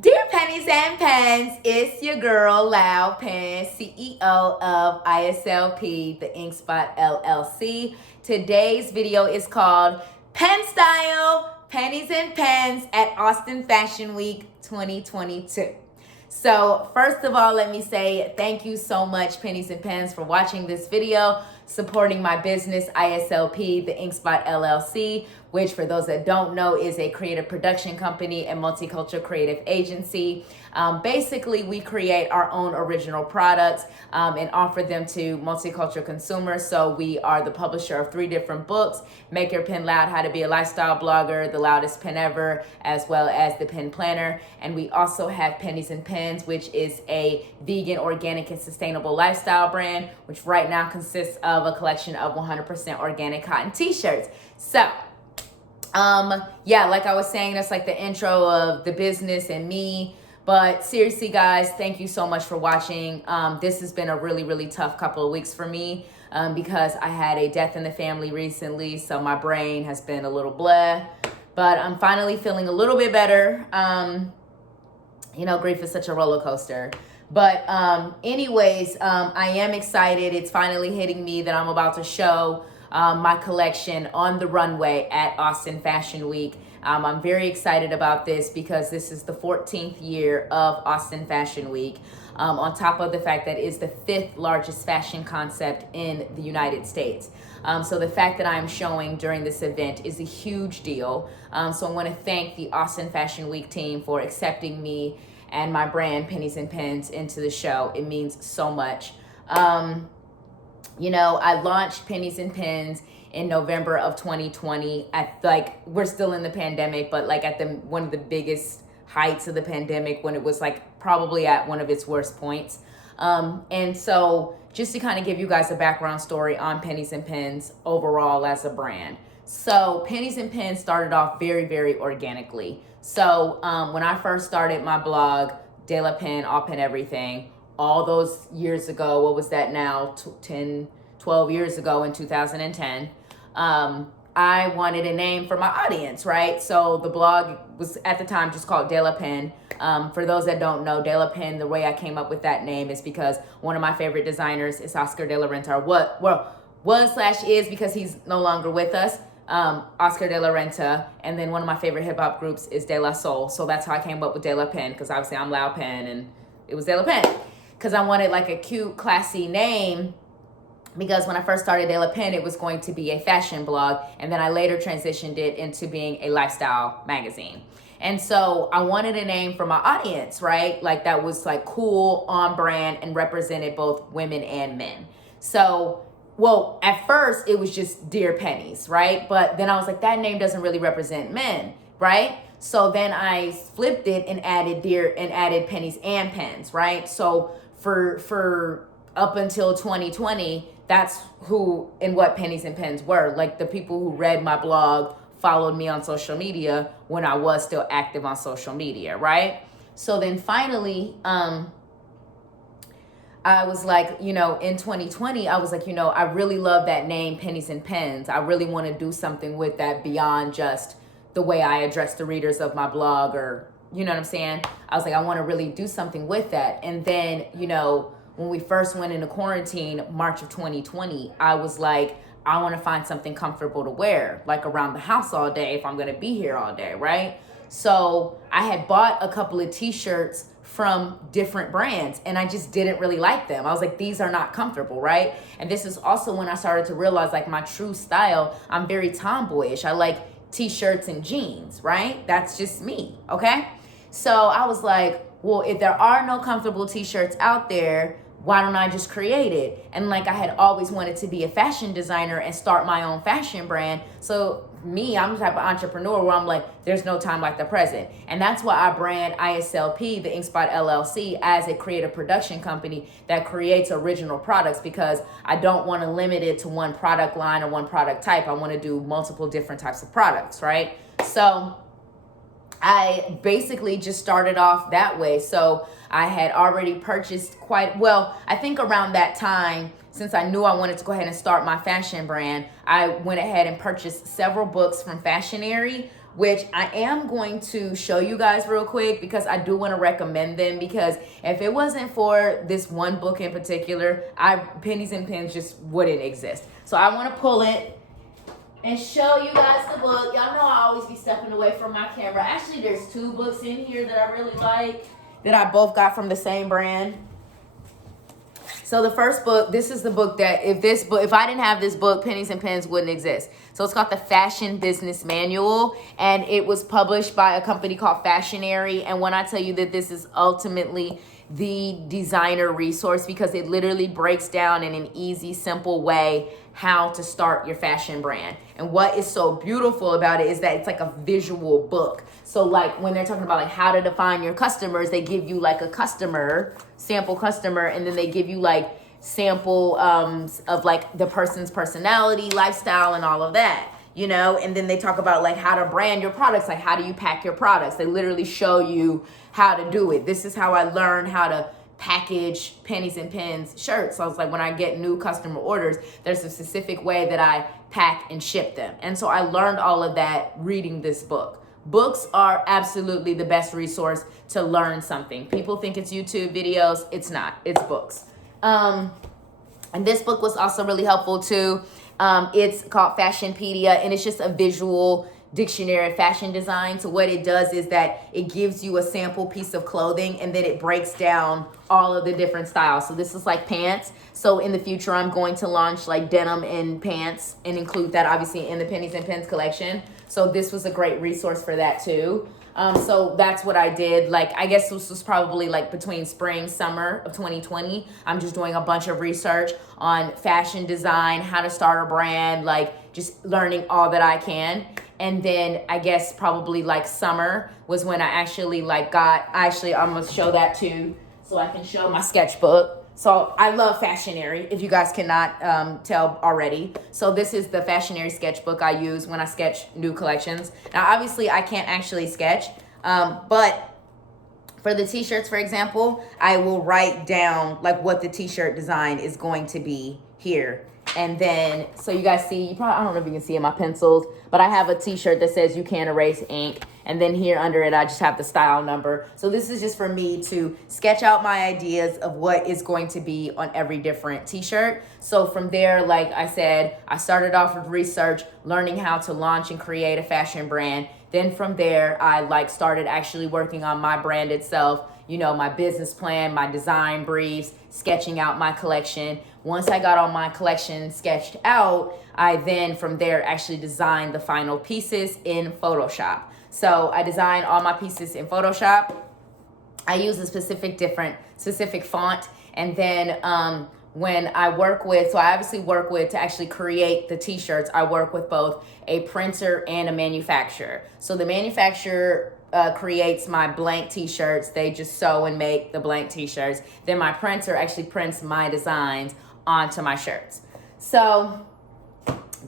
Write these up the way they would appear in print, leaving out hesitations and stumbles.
Dear Pennies and Pens, it's your girl, Loud Pen, CEO of ISLP, the InkSpot LLC. Today's video is called Pen Style, Pennies and Pens at Austin Fashion Week 2022. So first of all, let me say thank you so much, Pennies and Pens, for watching this video, supporting my business, ISLP, the InkSpot LLC, which for those that don't know is a creative production company and multicultural creative agency. Basically, we create our own original products and offer them to multicultural consumers. So we are the publisher of 3 different books: Make Your Pen Loud, How to Be a Lifestyle Blogger, The Loudest Pen Ever, as well as The Pen Planner. And we also have Pennies and Pens, which is a vegan, organic, and sustainable lifestyle brand, which right now consists of a collection of 100% organic cotton t-shirts. So yeah, like I was saying, that's like the intro of the business and me. But seriously, guys, thank you so much for watching. This has been a really tough couple of weeks for me because I had a death in the family recently, so my brain has been a little blah. But I'm finally feeling a little bit better. You know, grief is such a roller coaster. But anyways, I am excited. It's finally hitting me that I'm about to show my collection on the runway at Austin Fashion Week. I'm very excited about this because this is the 14th year of Austin Fashion Week. On top of the fact that it's the 5th largest fashion concept in the United States. So the fact that I'm showing during this event is a huge deal. So I want to thank the Austin Fashion Week team for accepting me and my brand, Pennies and Pens, into the show. It means so much. You know, I launched Pennies and Pens in November of 2020 at, like, we're still in the pandemic, but like at one of the biggest heights of the pandemic, when it was like probably at one of its worst points. And so just to kind of give you guys a background story on Pennies and Pens overall as a brand. So Pennies and Pens started off very organically. So when I first started my blog, De La Pen, All Pen Everything, all those years ago, what was that now, 12 years ago in 2010, I wanted a name for my audience, right? So the blog was at the time just called De La Pen. For those that don't know, De La Pen, the way I came up with that name is because one of my favorite designers is Oscar de la Renta, was/is, because he's no longer with us, Oscar de la Renta. And then one of my favorite hip hop groups is De La Soul. So that's how I came up with De La Pen, because obviously I'm Loud Pen and it was De La Pen. Because I wanted like a cute, classy name, because when I first started De La Pen, it was going to be a fashion blog, and then I later transitioned it into being a lifestyle magazine. And so I wanted a name for my audience, right? Like that was like cool, on brand, and represented both women and men. So, well, at first it was just Dear Pennies, right? But then I was like, that name doesn't really represent men, right? So then I flipped it and added Pennies and Pens, right? So for up until 2020, that's who and what Pennies and Pens were. Like the people who read my blog followed me on social media when I was still active on social media, right? So then finally, I was like, you know, in 2020, I was like, you know, I really love that name, Pennies and Pens. I really want to do something with that beyond just the way I address the readers of my blog, or, you know what I'm saying? I was like, I want to really do something with that. And then, you know, when we first went into quarantine, March of 2020, I was like, I want to find something comfortable to wear, like around the house all day if I'm going to be here all day, right? So I had bought a couple of t-shirts from different brands and I just didn't really like them. I was like, these are not comfortable, right? And this is also when I started to realize like my true style, I'm very tomboyish. I like t-shirts and jeans, right? That's just me, okay? So I was like, well, if there are no comfortable t-shirts out there, why don't I just create it? And like I had always wanted to be a fashion designer and start my own fashion brand. So me, I'm the type of entrepreneur where I'm like, there's no time like the present. And that's why I brand ISLP, the InkSpot LLC, as a creative production company that creates original products, because I don't want to limit it to one product line or one product type. I want to do multiple different types of products, right? So I basically just started off that way. So I had already purchased I think around that time, since I knew I wanted to go ahead and start my fashion brand, I went ahead and purchased several books from Fashionary, which I am going to show you guys real quick because I do want to recommend them, because if it wasn't for this one book in particular, Pennies and Pens just wouldn't exist. So I want to pull it and show you guys the book. Y'all know I always be stepping away from my camera. Actually, there's two books in here that I really like that I both got from the same brand. So the first book, this is the book that if I didn't have this book, Pennies and Pens wouldn't exist. So it's called the Fashion Business Manual, and it was published by a company called Fashionary. And when I tell you that this is ultimately the designer resource, because it literally breaks down in an easy, simple way how to start your fashion brand. And what is so beautiful about it is that it's like a visual book. So like when they're talking about like how to define your customers, they give you like a sample customer, and then they give you like sample of like the person's personality, lifestyle, and all of that, you know. And then they talk about like how to brand your products, like how do you pack your products. They literally show you how to do it. This is how I learned how to package Pennies and Pens shirts. So I was like, when I get new customer orders, there's a specific way that I pack and ship them. And so I learned all of that reading this book. Books are absolutely the best resource to learn something. People think it's YouTube videos. It's not. It's books. And this book was also really helpful too. It's called Fashionpedia, and it's just a visual dictionary of fashion design. So what it does is that it gives you a sample piece of clothing, and then it breaks down all of the different styles. So this is like pants. So in the future, I'm going to launch like denim and pants and include that obviously in the Pennies and Pens collection. So this was a great resource for that too. So that's what I did. Like, I guess this was probably like between spring, summer of 2020. I'm just doing a bunch of research on fashion design, how to start a brand, like just learning all that I can. And then I guess probably like summer was when I actually I'm gonna show that too, so I can show my sketchbook. So I love Fashionary, if you guys cannot tell already. So this is the Fashionary sketchbook I use when I sketch new collections. Now, obviously, I can't actually sketch, but for the t-shirts, for example, I will write down like what the t-shirt design is going to be here. And then, so you guys see, I don't know if you can see in my pencils, but I have a t-shirt that says you can't erase ink. And then here under it, I just have the style number. So this is just for me to sketch out my ideas of what is going to be on every different t-shirt. So from there, like I said, I started off with research, learning how to launch and create a fashion brand. Then from there, I started actually working on my brand itself, you know, my business plan, my design briefs, sketching out my collection. Once I got all my collection sketched out, I then from there actually designed the final pieces in Photoshop. So I designed all my pieces in Photoshop. I use a specific font. And then when I work with, so I obviously work with, to actually create the t-shirts, I work with both a printer and a manufacturer. So the manufacturer creates my blank t-shirts. They just sew and make the blank t-shirts. Then my printer actually prints my designs onto my shirts. So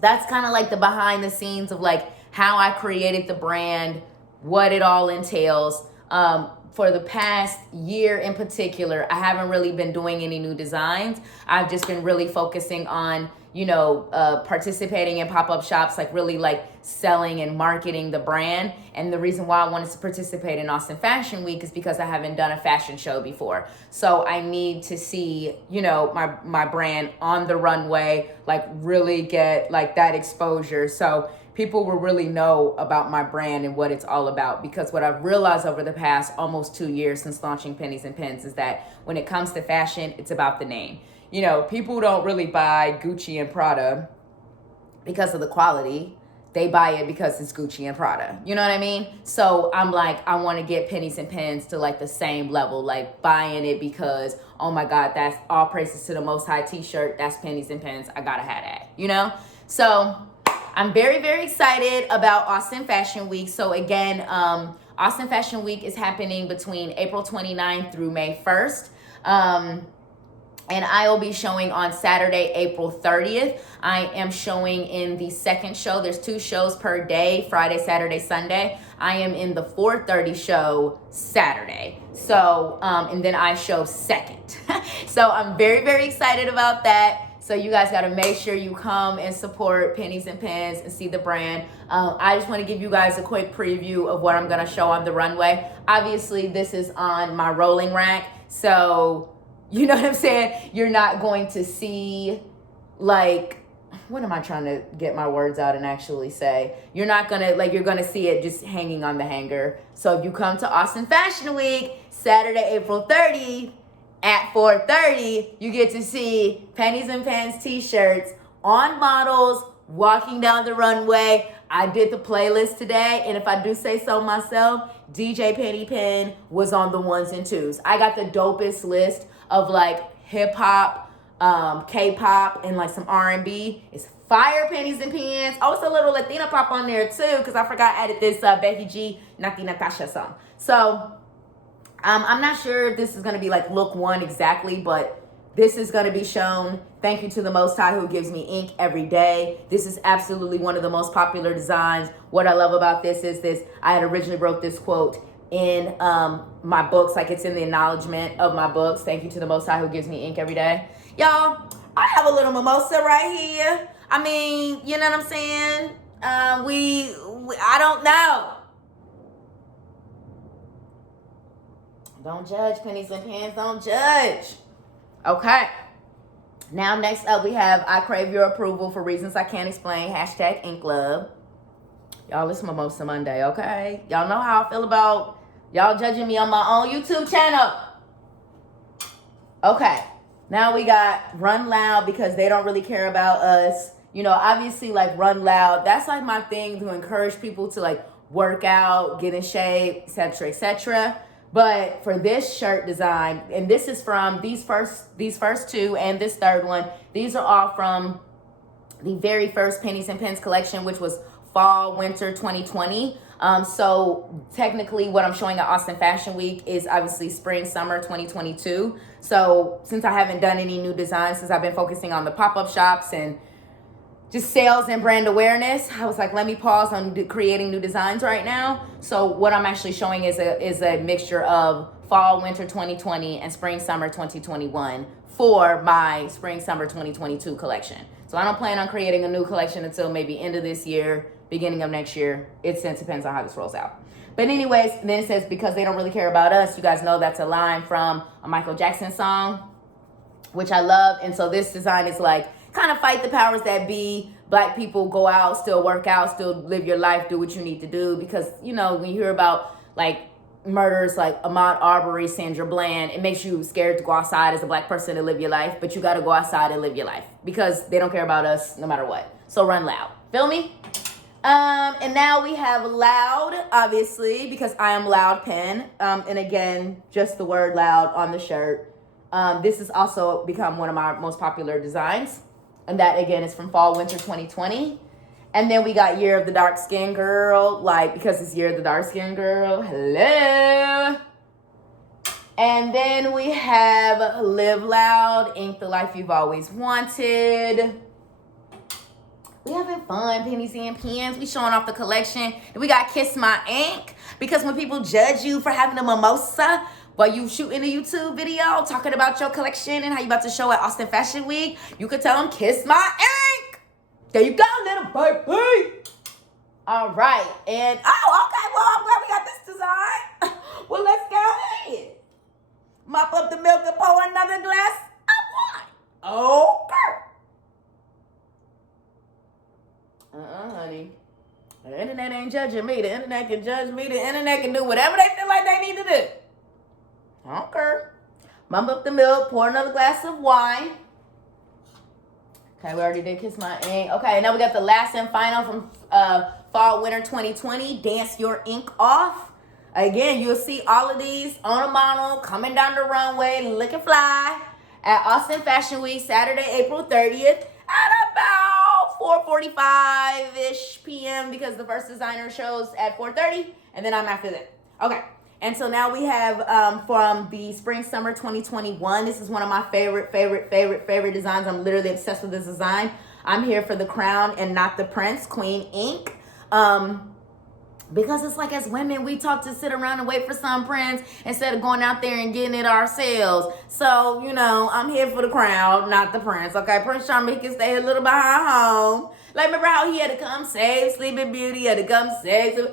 that's kind of like the behind the scenes of like how I created the brand, what it all entails. For the past year in particular, I haven't really been doing any new designs. I've just been really focusing on, you know, participating in pop-up shops, like really like selling and marketing the brand. And the reason why I wanted to participate in Austin Fashion Week is because I haven't done a fashion show before. So I need to see, you know, my brand on the runway, like really get like that exposure. So people will really know about my brand and what it's all about. Because what I've realized over the past almost 2 years since launching Pennies and Pens is that when it comes to fashion, it's about the name. You know, people don't really buy Gucci and Prada because of the quality. They buy it because it's Gucci and Prada. You know what I mean? So I'm like, I want to get Pennies and Pens to like the same level, like buying it because, oh my God, that's all praises to the Most High t-shirt. That's Pennies and Pens. I gotta have that, you know? So I'm very, very excited about Austin Fashion Week. So again, Austin Fashion Week is happening between April 29th through May 1st. And I will be showing on Saturday, April 30th. I am showing in the second show. There's 2 shows per day, Friday, Saturday, Sunday. I am in the 4:30 show Saturday. So, and then I show second. So I'm very, very excited about that. So you guys got to make sure you come and support Pennies and Pens and see the brand. I just want to give you guys a quick preview of what I'm going to show on the runway. Obviously, this is on my rolling rack. So, you know what I'm saying? You're not going to see, like, what am I trying to get my words out and actually say? You're not going to, like, you're going to see it just hanging on the hanger. So if you come to Austin Fashion Week, Saturday, April 30th, at 4:30, you get to see Pennies and Pens t-shirts on models walking down the runway. I did the playlist today, and if I do say so myself, DJ Penny Pen was on the ones and twos. I got the dopest list of like hip hop, K-pop, and like some R&B. It's fire Pennies and Pens. Also a little Latina pop on there too, because I forgot I added this Becky G, Nati Natasha song. So I'm not sure if this is going to be like look one exactly, but this is going to be shown. Thank you to the Most High who gives me ink every day. This is absolutely one of the most popular designs. What I love about this is this. I had originally wrote this quote in my books, like it's in the acknowledgement of my books. Thank you to the Most High who gives me ink every day. Y'all, I have a little mimosa right here. I mean, you know what I'm saying? I don't know. Don't judge, Pennies and Pens, don't judge. Okay. Now, next up, we have I Crave Your Approval for Reasons I Can't Explain, hashtag Ink Love. Y'all, it's Mimosa Monday, okay? Y'all know how I feel about y'all judging me on my own YouTube channel. Okay. Now we got Run Loud because they don't really care about us. You know, obviously, like, Run Loud, that's like my thing to encourage people to, like, work out, get in shape, etc., etc. But for this shirt design, and this is from these first two and this third one, these are all from the very first Pennies and Pens collection, which was fall winter 2020. So technically what I'm showing at Austin Fashion Week is obviously spring summer 2022. So since I haven't done any new designs, since I've been focusing on the pop-up shops and just sales and brand awareness, I was like, let me pause on creating new designs right now. So what I'm actually showing is a mixture of fall, winter 2020 and spring, summer 2021 for my spring, summer 2022 collection. So I don't plan on creating a new collection until maybe end of this year, beginning of next year. It depends on how this rolls out. But anyways, then it says, because they don't really care about us. You guys know that's a line from a Michael Jackson song, which I love. And so this design is like, kind of fight the powers that be. Black people, go out, still work out, still live your life, do what you need to do. Because, you know, when you hear about like murders like Ahmaud Arbery, Sandra Bland, it makes you scared to go outside as a black person to live your life. But you got to go outside and live your life because they don't care about us no matter what. So Run Loud. Feel me? And now we have Loud, obviously, because I am Loud Pen. And again, just the word loud on the shirt. This has also become one of my most popular designs. And that, again, is from fall, winter 2020. And then we got Year of the Dark Skin Girl, like, because it's Year of the Dark Skin Girl. Hello. And then we have Live Loud, Ink the Life You've Always Wanted. We having fun, Pennies and Pens. We showing off the collection. And we got Kiss My Ink, because when people judge you for having a mimosa while you shooting a YouTube video talking about your collection and how you about to show at Austin Fashion Week, you could tell them, kiss my ink. There you go, little baby. All right. And, oh, okay. Well, I'm glad we got this design. Well, let's go ahead. Mop up the milk and pour another glass of wine. Okay. Honey. The internet ain't judging me. The internet can judge me. The internet can do whatever they feel like they need to do. Okay. Mop up the milk, pour another glass of wine. Okay, we already did Kiss My Ink. Okay, now we got the last and final from fall, winter 2020, Dance Your Ink Off. Again, you'll see all of these on a model coming down the runway, looking fly, at Austin Fashion Week, Saturday, April 30th, at about 4:45-ish p.m. because the first designer shows at 4:30, and then I'm after that. Okay. And so now we have from the spring summer 2021. This is one of my favorite designs. I'm literally obsessed with this design. I'm here for the crown and not the prince, Queen Ink. Because it's like, as women, we talk to sit around and wait for some prince instead of going out there and getting it ourselves. So, you know, I'm here for the crowd, not the prince. Okay, Prince Charming, he can stay a little behind home. Like, remember how he had to come save Sleeping Beauty? He had to come save Sweetie,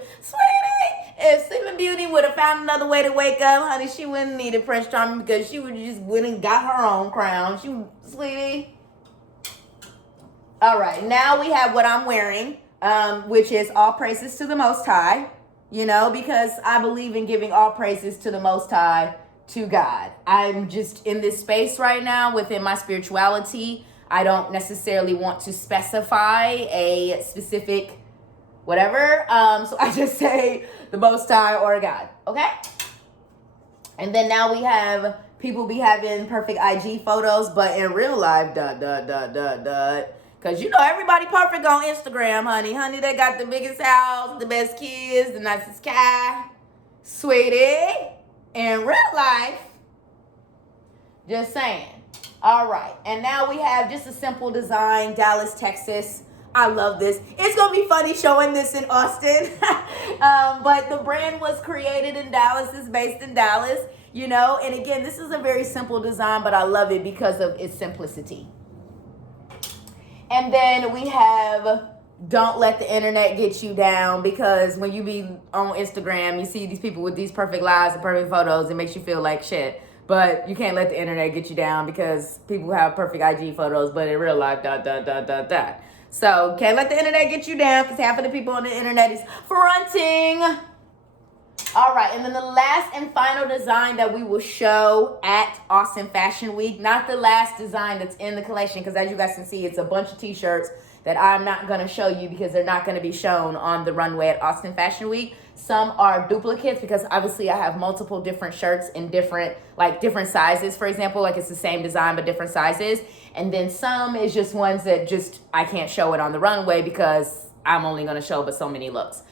if Sleeping Beauty would have found another way to wake up, honey, she wouldn't need a Prince Charming, because she would just went and got her own crown. Sweetie. All right, now we have what I'm wearing. Which is all praises to the Most High, you know, because I believe in giving all praises to the Most High, to God. I'm just in this space right now within my spirituality. I don't necessarily want to specify a specific whatever. So I just say the Most High or God, okay? And then now we have people be having perfect IG photos, but in real life, because, you know, everybody perfect on Instagram, honey. Honey, they got the biggest house, the best kids, the nicest car. Sweetie. In real life, just saying. All right. And now we have just a simple design, Dallas, Texas. I love this. It's going to be funny showing this in Austin. But the brand was created in Dallas. It's based in Dallas, you know. And again, this is a very simple design, but I love it because of its simplicity. And then we have don't let the internet get you down, because when you be on Instagram, you see these people with these perfect lives and perfect photos. It makes you feel like shit. But you can't let the internet get you down, because people have perfect IG photos, but in real life, So can't let the internet get you down, because half of the people on the internet is fronting. All right, and then the last and final design that we will show at Austin Fashion Week, not the last design that's in the collection, because as you guys can see, it's a bunch of t-shirts that I'm not going to show you because they're not going to be shown on the runway at Austin Fashion Week. Some are duplicates, because obviously I have multiple different shirts in different sizes, for example, like it's the same design but different sizes. And then some is just ones that just I can't show it on the runway because I'm only going to show but so many looks.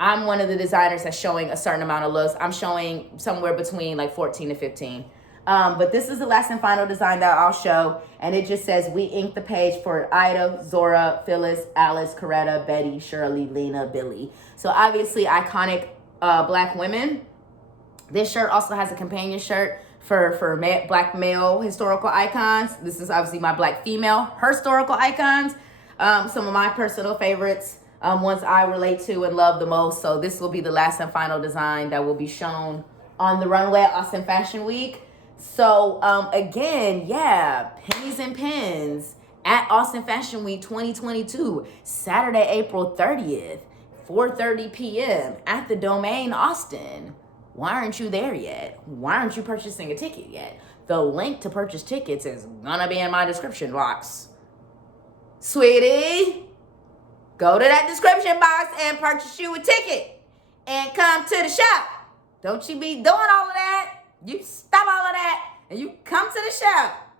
I'm one of the designers that's showing a certain amount of looks. I'm showing somewhere between like 14 to 15. But this is the last and final design that I'll show. And it just says, we inked the page for Ida, Zora, Phyllis, Alice, Coretta, Betty, Shirley, Lena, Billy. So obviously iconic black women. This shirt also has a companion shirt for black male historical icons. This is obviously my black female historical icons. Some of my personal favorites. Ones I relate to and love the most. So this will be the last and final design that will be shown on the runway at Austin Fashion Week. So again, yeah, Pennies and Pens at Austin Fashion Week 2022, Saturday, April 30th, 4:30 p.m. at the Domain, Austin. Why aren't you there yet? Why aren't you purchasing a ticket yet? The link to purchase tickets is gonna be in my description box. Sweetie, go to that description box and purchase you a ticket and come to the shop. Don't you be doing all of that. You stop all of that and you come to the shop.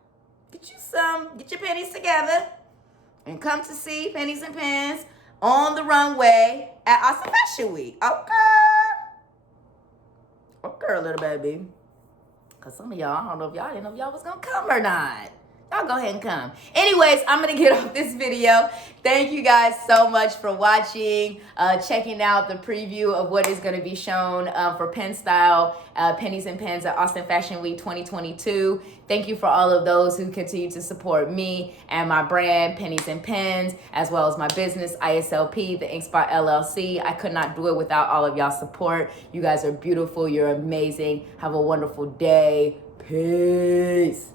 Get your pennies together and come to see Pennies and Pens on the runway at Austin Fashion Week. Okay. Okay, little baby. Because some of y'all, I don't know if y'all didn't know if y'all was going to come or not. Y'all go ahead and come. Anyways, I'm going to get off this video. Thank you guys so much for watching, checking out the preview of what is going to be shown for Pen Style, Pennies and Pens at Austin Fashion Week 2022. Thank you for all of those who continue to support me and my brand, Pennies and Pens, as well as my business, ISLP, the InkSpot LLC. I could not do it without all of y'all's support. You guys are beautiful. You're amazing. Have a wonderful day. Peace.